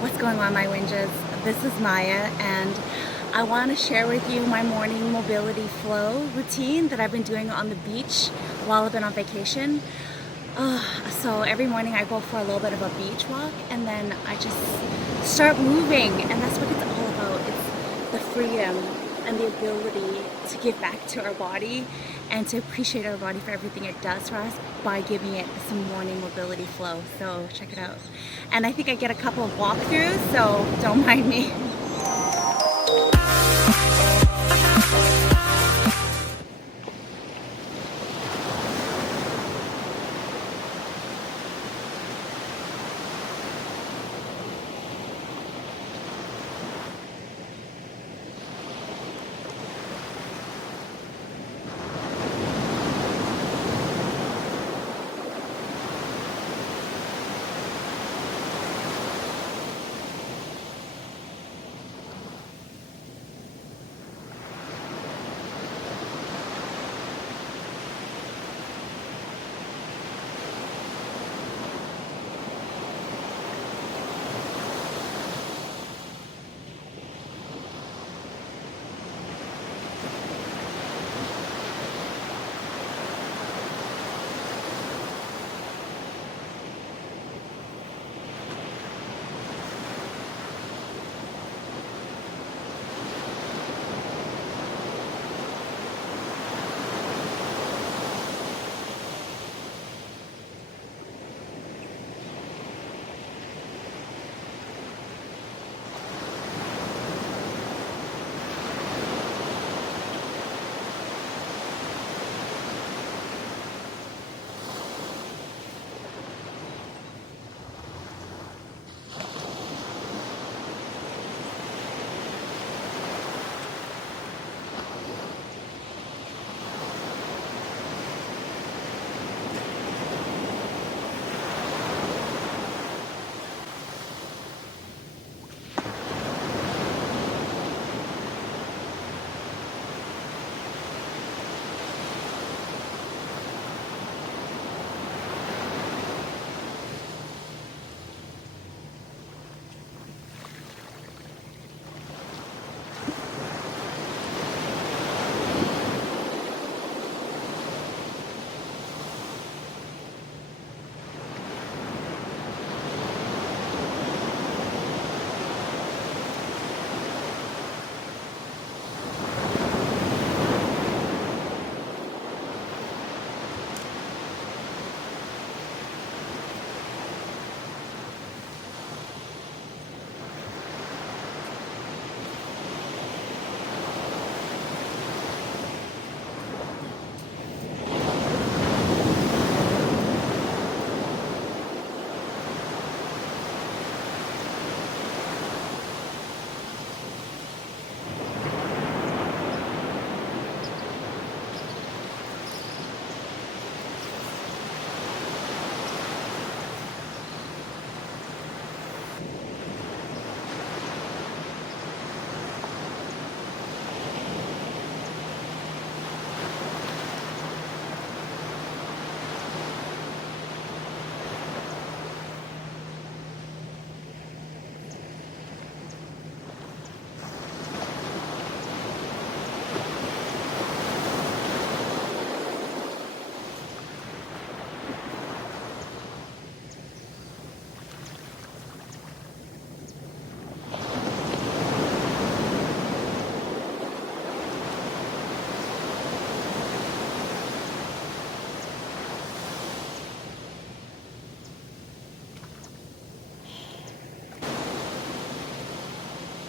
What's going on, my Winjas? This is Maya, and I want to share with you my morning mobility flow routine that I've been doing on the beach while I've been on vacation. So every morning I go for a little bit of a beach walk, and then I just start moving, and that's what it's all about. It's the freedom and the ability to give back to our body and to appreciate our body for everything it does for us by giving it some morning mobility flow. So check it out. And I think I get a couple of walkthroughs, so don't mind me.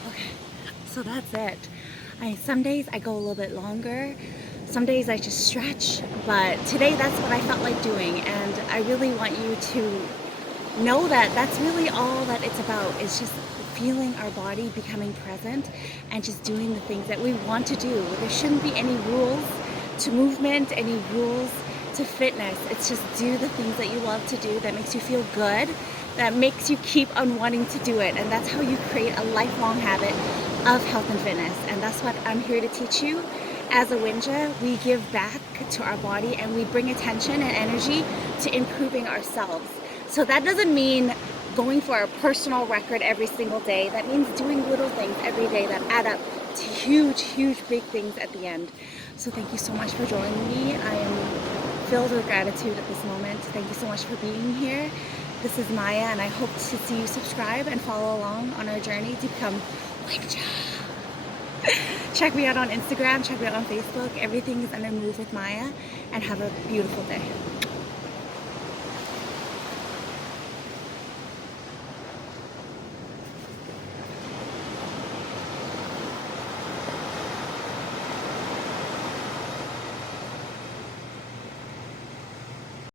Okay, so that's it. Some days I go a little bit longer, some days I just stretch, but today that's what I felt like doing, and I really want you to know that that's really all that it's about. It's just feeling our body becoming present and just doing the things that we want to do. There shouldn't be any rules to movement, any rules to fitness. It's just do the things that you love to do that makes you feel good, that makes you keep on wanting to do it. And that's how you create a lifelong habit of health and fitness. And that's what I'm here to teach you. As a Winja, we give back to our body and we bring attention and energy to improving ourselves. So that doesn't mean going for a personal record every single day. That means doing little things every day that add up to huge, huge, big things at the end. So thank you so much for joining me. I am filled with gratitude at this moment. Thank you so much for being here. This is Maya, and I hope to see you subscribe and follow along on our journey to become Wing-Cha. Check me out on Instagram, check me out on Facebook. Everything is under Move with Maya, and have a beautiful day.